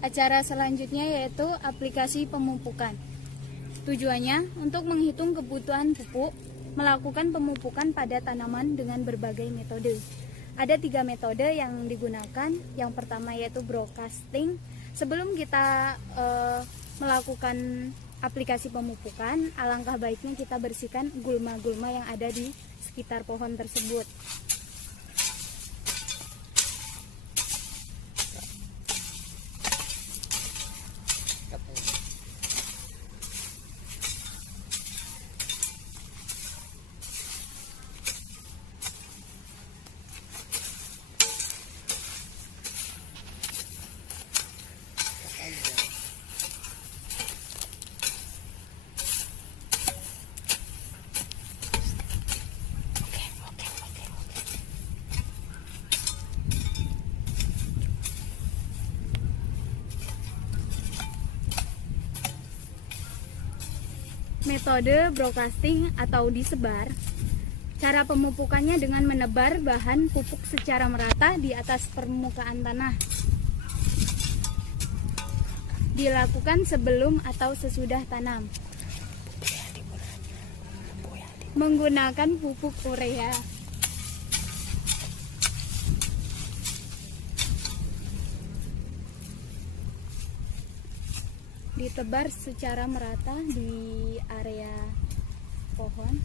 Acara selanjutnya yaitu aplikasi pemupukan. Tujuannya untuk menghitung kebutuhan pupuk, melakukan pemupukan pada tanaman dengan berbagai metode. Ada 3 metode yang digunakan. Yang pertama yaitu broadcasting. Sebelum kita melakukan aplikasi pemupukan, alangkah baiknya kita bersihkan gulma-gulma yang ada di sekitar pohon tersebut. Metode broadcasting atau disebar. Cara pemupukannya dengan menebar bahan pupuk secara merata di atas permukaan tanah. Dilakukan sebelum atau sesudah tanam. Menggunakan pupuk urea. Ditebar secara merata di area pohon.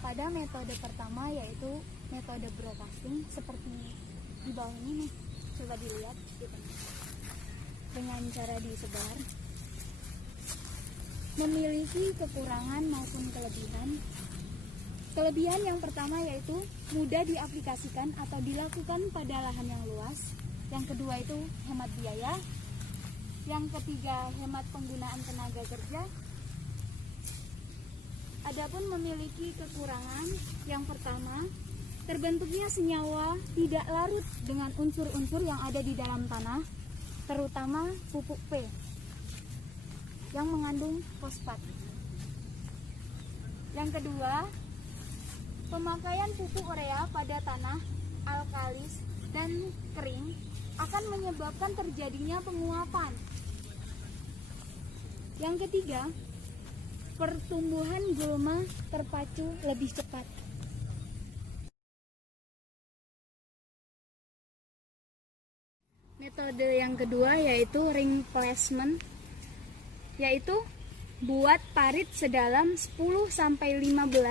Pada metode pertama yaitu metode broadcasting seperti di bawah ini nih, coba dilihat gitu. Dengan cara disebar, memiliki kekurangan maupun kelebihan. Kelebihan yang pertama yaitu mudah diaplikasikan atau dilakukan pada lahan yang luas. Yang kedua itu hemat biaya. Yang ketiga hemat penggunaan tenaga kerja. Adapun memiliki kekurangan, yang pertama terbentuknya senyawa tidak larut dengan unsur-unsur yang ada di dalam tanah, terutama pupuk P yang mengandung fosfat. Yang kedua, pemakaian pupuk urea pada tanah alkalis dan kering akan menyebabkan terjadinya penguapan. Yang ketiga, pertumbuhan gulma terpacu lebih cepat. Metode yang kedua yaitu ring placement, yaitu buat parit sedalam 10-15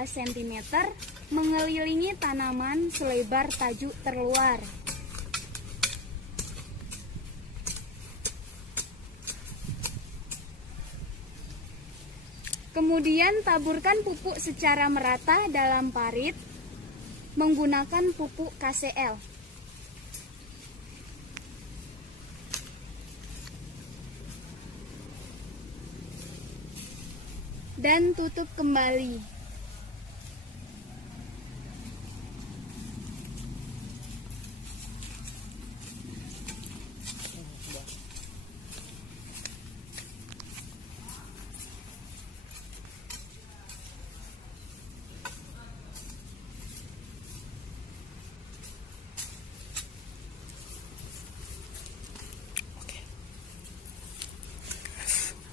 cm mengelilingi tanaman selebar tajuk terluar. Kemudian taburkan pupuk secara merata dalam parit menggunakan pupuk KCl. Dan tutup kembali.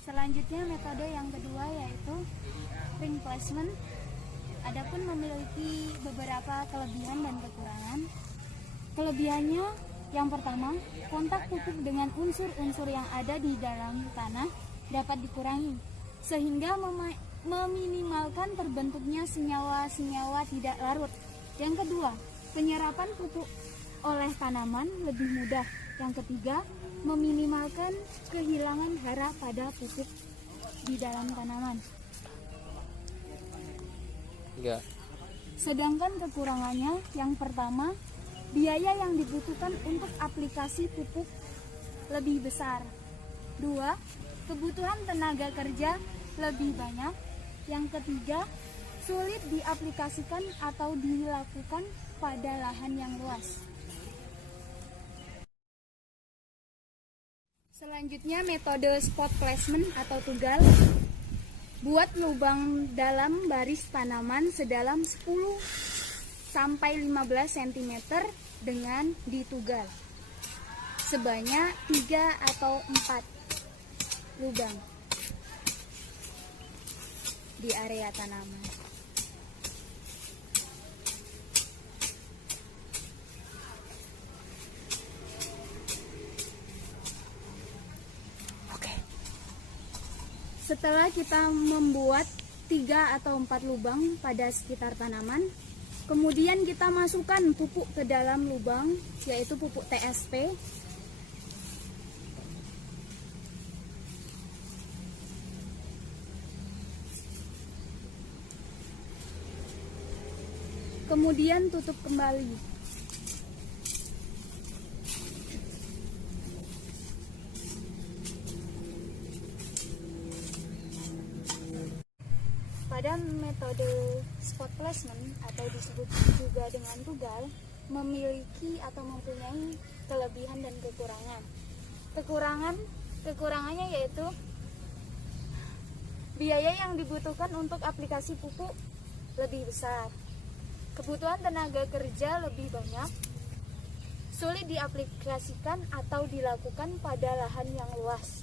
Selanjutnya metode yang kedua yaitu ring placement. Adapun memiliki beberapa kelebihan dan kekurangan. Kelebihannya yang pertama, kontak pupuk dengan unsur-unsur yang ada di dalam tanah dapat dikurangi sehingga meminimalkan terbentuknya senyawa-senyawa tidak larut. Yang kedua, penyerapan pupuk oleh tanaman lebih mudah. Yang ketiga, meminimalkan kehilangan hara pada pupuk di dalam tanaman. Enggak. Sedangkan kekurangannya, yang pertama, biaya yang dibutuhkan untuk aplikasi pupuk lebih besar. 2. Kebutuhan tenaga kerja lebih banyak. Yang ketiga, sulit diaplikasikan atau dilakukan pada lahan yang luas. Selanjutnya metode spot placement atau tugal. Buat lubang dalam baris tanaman sedalam 10 sampai 15 cm dengan ditugal. Sebanyak 3 atau 4 lubang di area tanaman. Setelah kita membuat 3 atau 4 lubang pada sekitar tanaman, kemudian kita masukkan pupuk ke dalam lubang, yaitu pupuk TSP. Kemudian tutup kembali. Pada metode spot placement atau disebut juga dengan tugal, memiliki atau mempunyai kelebihan dan kekurangan. Kekurangannya yaitu biaya yang dibutuhkan untuk aplikasi pupuk lebih besar, kebutuhan tenaga kerja lebih banyak, sulit diaplikasikan atau dilakukan pada lahan yang luas.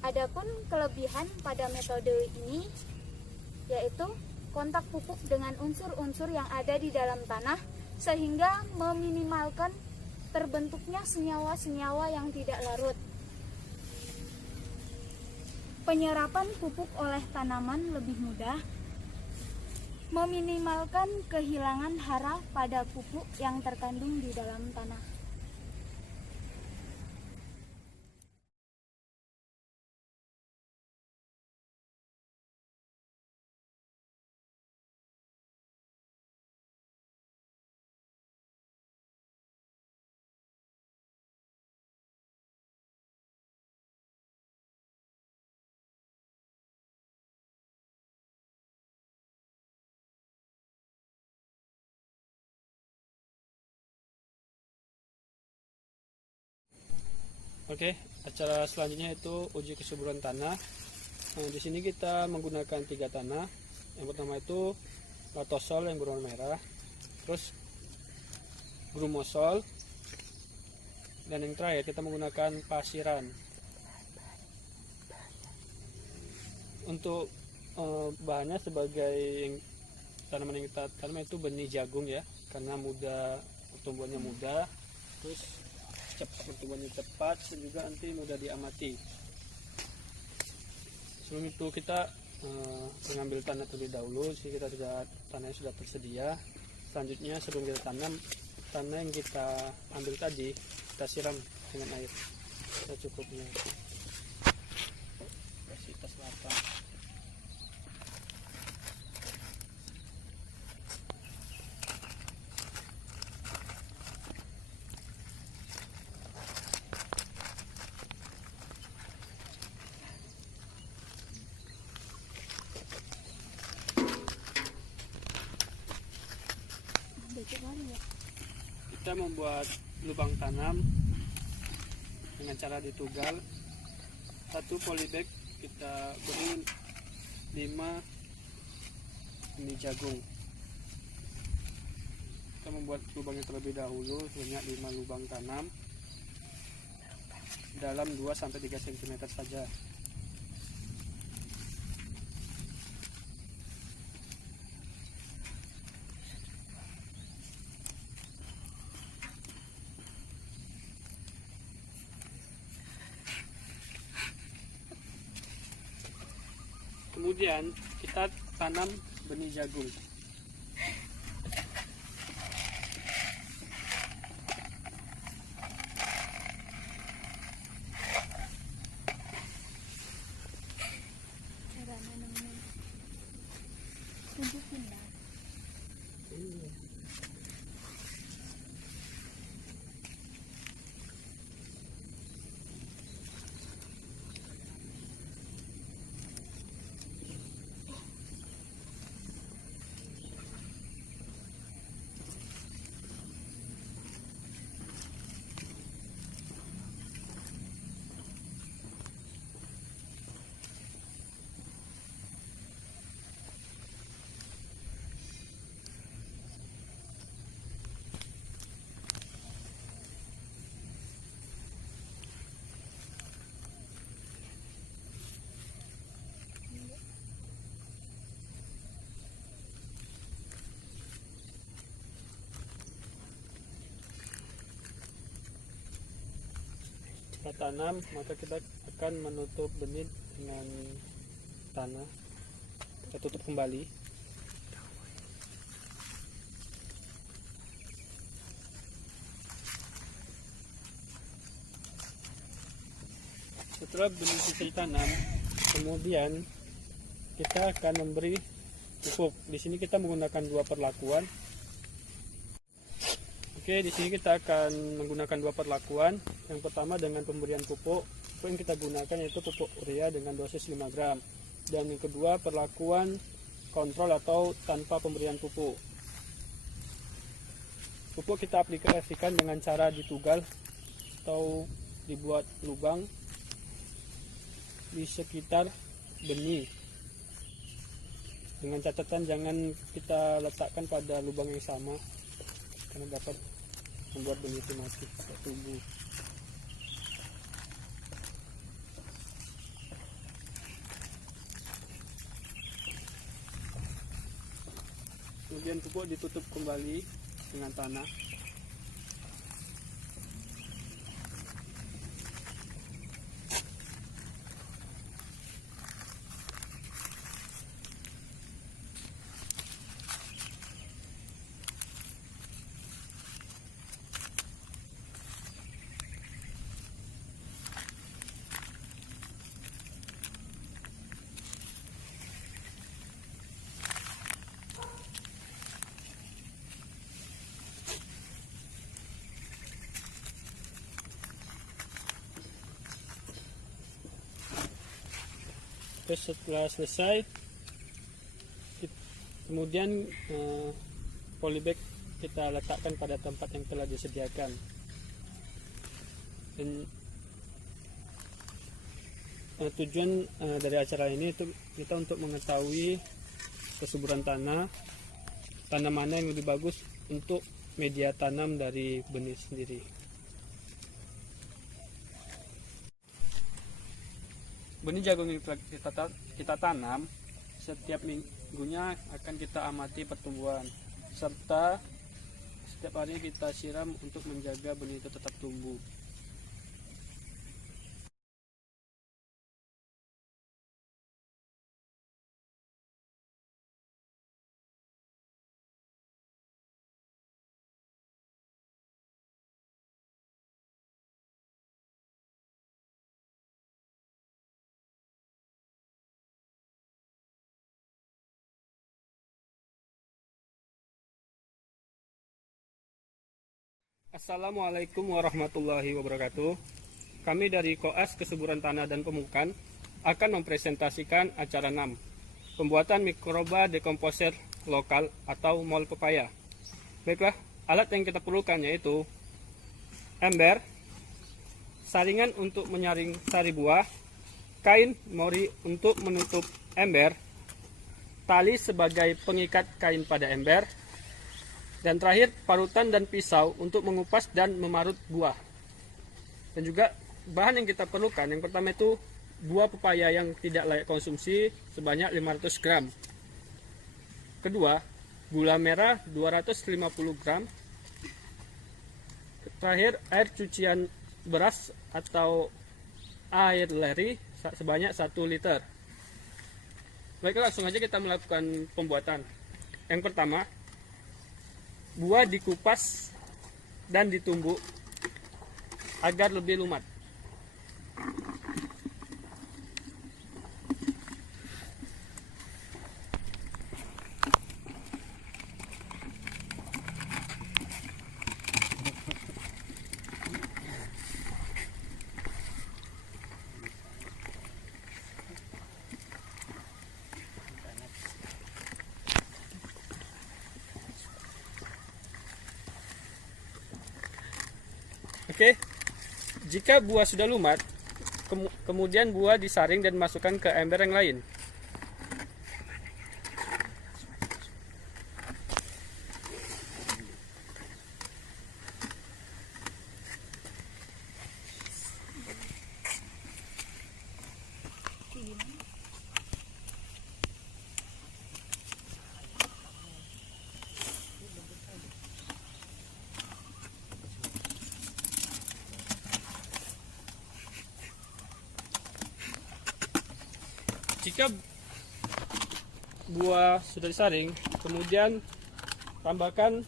Adapun kelebihan pada metode ini yaitu kontak pupuk dengan unsur-unsur yang ada di dalam tanah sehingga meminimalkan terbentuknya senyawa-senyawa yang tidak larut. Penyerapan pupuk oleh tanaman lebih mudah, meminimalkan kehilangan hara pada pupuk yang terkandung di dalam tanah. Oke, acara selanjutnya itu uji kesuburan tanah. Nah, di sini kita menggunakan 3 tanah. Yang pertama itu latosol yang berwarna merah, terus grumosol, dan yang terakhir kita menggunakan pasiran. Untuk bahannya sebagai tanaman yang kita tanam itu benih jagung ya, karena mudah pertumbuhannya mudah, terus cepat pertumbuhannya cepat, dan juga nanti mudah diamati. Sebelum itu kita mengambil tanah terlebih dahulu. Sih tanahnya sudah tersedia. Selanjutnya sebelum kita tanam, tanah yang kita ambil tadi kita siram dengan air secukupnya. Kasih tas lapang. Kita membuat lubang tanam dengan cara ditugal. 1 polybag kita beri 5 benih jagung. Kita membuat lubangnya terlebih dahulu sebanyak 5 lubang tanam dalam 2-3 cm saja. Kemudian kita tanam benih jagung. Cara nanamnya tunjukin lah. kita tanam, maka kita akan menutup benih dengan tanah. Kita tutup kembali. Setelah benih selesai ditanam, kemudian kita akan memberi pupuk. Di sini kita menggunakan 2 perlakuan. Oke, di sini kita akan menggunakan 2 perlakuan. Yang pertama dengan pemberian pupuk. Pupuk yang kita gunakan yaitu pupuk urea dengan dosis 5 gram. Dan yang kedua perlakuan kontrol atau tanpa pemberian pupuk. Pupuk kita aplikasikan dengan cara ditugal atau dibuat lubang di sekitar benih, dengan catatan jangan kita letakkan pada lubang yang sama karena dapat membuat benih itu mati atau tumbuh. Kemudian pupuk ditutup kembali dengan tanah. Terus setelah selesai, kemudian polybag kita letakkan pada tempat yang telah disediakan. Dan tujuan dari acara ini itu kita untuk mengetahui kesuburan tanah mana yang lebih bagus untuk media tanam dari benih sendiri. Benih jagung yang kita tanam, setiap minggunya akan kita amati pertumbuhan, serta setiap hari kita siram untuk menjaga benih itu tetap tumbuh. Assalamualaikum warahmatullahi wabarakatuh. Kami dari Koas Kesuburan Tanah dan Pemupukan akan mempresentasikan acara 6, pembuatan mikroba dekomposer lokal atau mol pepaya. Baiklah, alat yang kita perlukan yaitu ember, saringan untuk menyaring sari buah, kain mori untuk menutup ember, tali sebagai pengikat kain pada ember, dan terakhir parutan dan pisau untuk mengupas dan memarut buah. Dan juga bahan yang kita perlukan, yang pertama itu buah pepaya yang tidak layak konsumsi sebanyak 500 gram. Kedua, gula merah 250 gram. Terakhir, air cucian beras atau air leri sebanyak 1 liter. Baiklah, langsung aja kita melakukan pembuatan. Yang pertama, buah dikupas dan ditumbuk agar lebih lumat. Oke, jika buah sudah lumat, kemudian buah disaring dan masukkan ke ember yang lain. Jika buah sudah disaring, kemudian tambahkan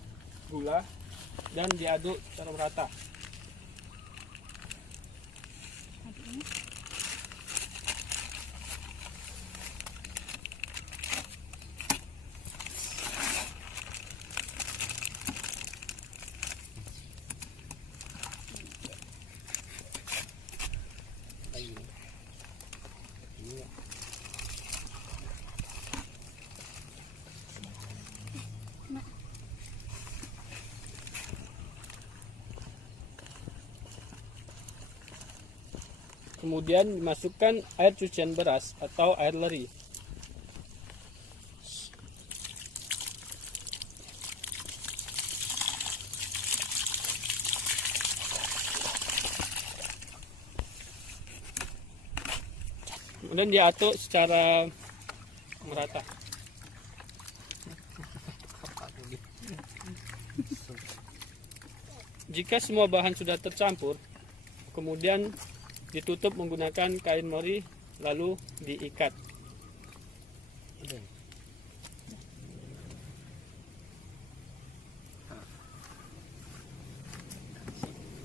gula dan diaduk secara merata. Kemudian dimasukkan air cucian beras atau air leri. Kemudian diaduk secara merata. Jika semua bahan sudah tercampur, kemudian ditutup menggunakan kain mori lalu diikat.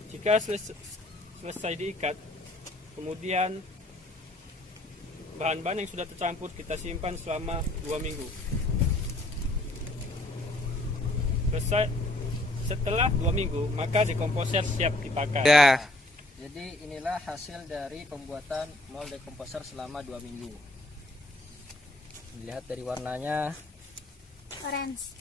Jika selesai diikat, kemudian bahan-bahan yang sudah tercampur kita simpan selama 2 minggu. Setelah 2 minggu, maka dekomposer siap dipakai. Ya. Jadi inilah hasil dari pembuatan mold dekomposer selama 2 minggu. Lihat dari warnanya. Orange.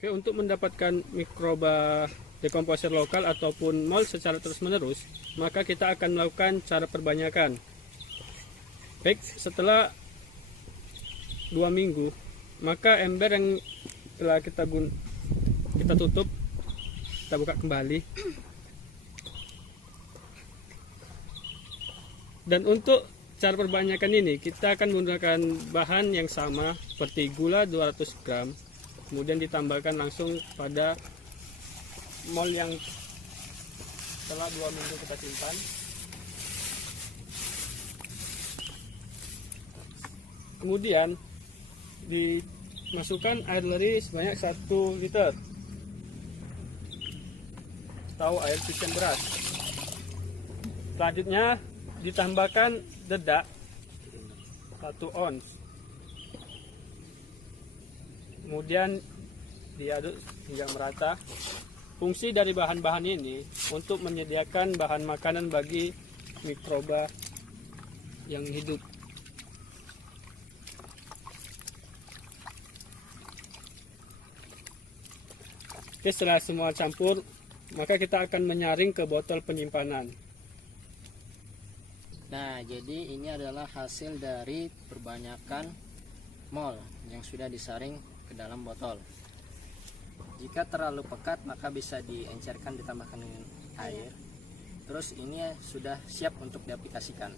Oke, untuk mendapatkan mikroba dekomposer lokal ataupun mold secara terus-menerus, maka kita akan melakukan cara perbanyakan. Baik, setelah 2 minggu, maka ember yang telah kita tutup, kita buka kembali. Dan untuk cara perbanyakan ini, kita akan menggunakan bahan yang sama seperti gula 200 gram, kemudian ditambahkan langsung pada mold yang setelah 2 minggu kita simpan. Kemudian dimasukkan air leri sebanyak 1 liter atau air cucian beras. Selanjutnya ditambahkan dedak 1 ons. Kemudian diaduk hingga merata. Fungsi dari bahan-bahan ini untuk menyediakan bahan makanan bagi mikroba yang hidup. Oke, setelah semua campur, maka kita akan menyaring ke botol penyimpanan. Nah, jadi ini adalah hasil dari perbanyakan mold yang sudah disaring ke dalam botol. Jika terlalu pekat, maka bisa diencerkan, ditambahkan dengan air. Terus ini sudah siap untuk diaplikasikan.